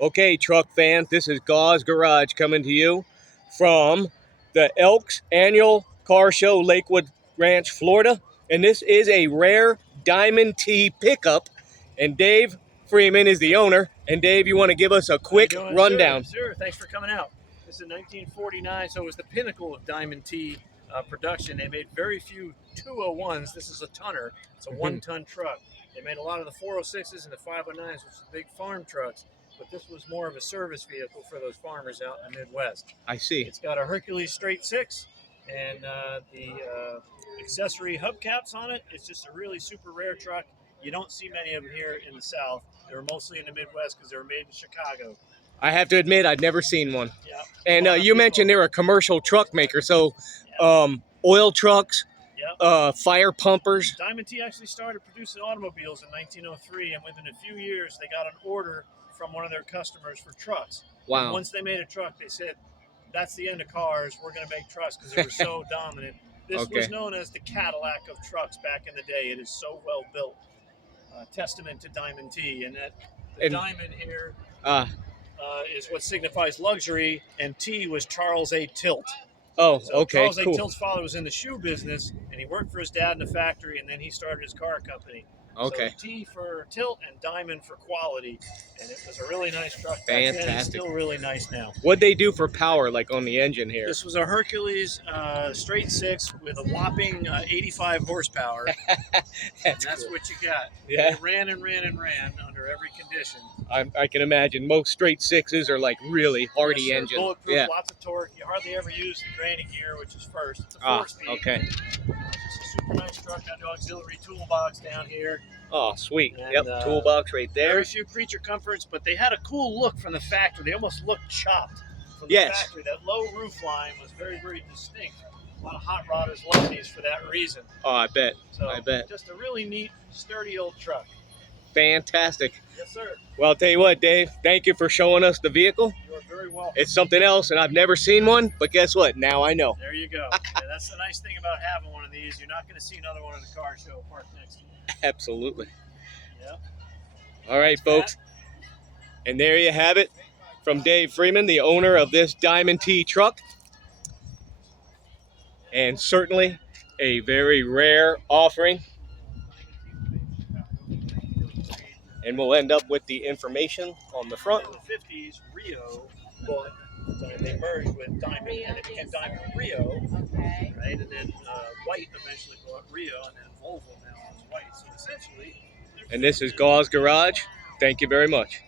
Okay, truck fans, this is Gause Garage coming to you from the Elks Annual Car Show, Lakewood Ranch, Florida. And this is a rare Diamond T pickup. And Dave Freeman is the owner. And Dave, you want to give us a quick rundown? Sure. Thanks for coming out. This is 1949, so it was the pinnacle of Diamond T production. They made very few 201s. This is a tonner. It's a one-ton truck. They made a lot of the 406s and the 509s, which are big farm trucks. But this was more of a service vehicle for those farmers out in the Midwest. I see. It's got a Hercules straight six and the accessory hubcaps on it. It's just a really super rare truck. You don't see many of them here in the South. They were mostly in the Midwest because they were made in Chicago. I have to admit, I'd never seen one. Yeah. And you mentioned they're a commercial truck maker, so oil trucks, fire pumpers. Diamond T actually started producing automobiles in 1903, and within a few years, they got an order from one of their customers for trucks. Wow. And once they made a truck, they said, that's the end of cars. We're going to make trucks because they were so dominant. This was known as the Cadillac of trucks back in the day. It is so well built. Testament to Diamond T. And that the diamond here is what signifies luxury, and T was Charles A. Tilt. Oh, so okay, Charles cool. A. Tilt's father was in the shoe business, and he worked for his dad in the factory, and then he started his car company. Okay. So T for tilt and diamond for quality, and it was a really nice truck back Fantastic. then. It's still really nice now. What'd they do for power, like on the engine here? This was a Hercules straight six with a whopping 85 horsepower. That's cool. what you got. Yeah. It ran and ran and ran under every condition. I can imagine. Most straight sixes are like really hardy engines. Bulletproof, lots of torque. You hardly ever use the granny gear, which is first. It's a four-speed. Okay. It's just a super nice truck. Got the auxiliary toolbox down here. Oh, sweet. And, yep, toolbox right there. Very few creature comforts, but they had a cool look from the factory. They almost looked chopped from the factory. That low roof line was very, very distinct. A lot of hot rodders love these for that reason. Oh, I bet. So, I bet. Just a really neat, sturdy old truck. Fantastic. Yes, sir. Well, I'll tell you what, Dave, thank you for showing us the vehicle. You are very welcome. It's something else, and I've never seen one, but guess what? Now I know. There you go. Yeah, that's the nice thing about having one of these. You're not going to see another one at a car show parked next to you. Absolutely. Yeah. All right, folks. And there you have it from Dave Freeman, the owner of this Diamond T truck. And certainly a very rare offering. And we'll end up with the information on the front. In the 50s, Rio bought, they merged with Diamond, and it became Diamond Rio. Okay. Right? And then White eventually bought Rio, and then Volvo now owns White. So essentially... And this is Gause Garage. Thank you very much.